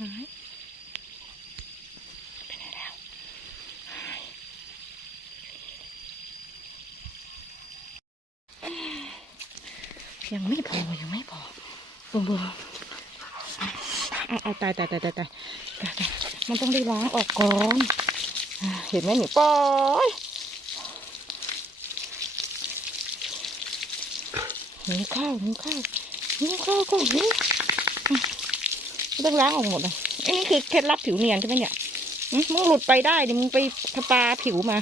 ยังไม่พอยังไม่พอบูมบูมเอาตายตายตายตายตายมันต้องได้ล้างออกก่อนเห็นไหมหนูปอยหิวข้าวหิวข้าวหิวข้าวก็หิว ต้องล้างออกหมดเลยอ้นี่คือเคล็ดลับผิวเนียนใช่ไหมเนี่ยมึงหลุดไปได้ดิมึงไปทปาผิวมา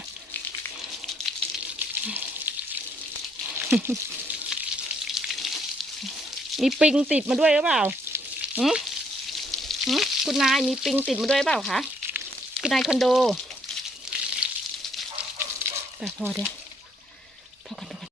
มีปิงติดมาด้วยหรือเปล่าหืมหืมคุณนายมีปิงติดมาด้วยเปล่าคะ คุณนายคอนโดแต่พอเดี๋ยวพอกันพอกัน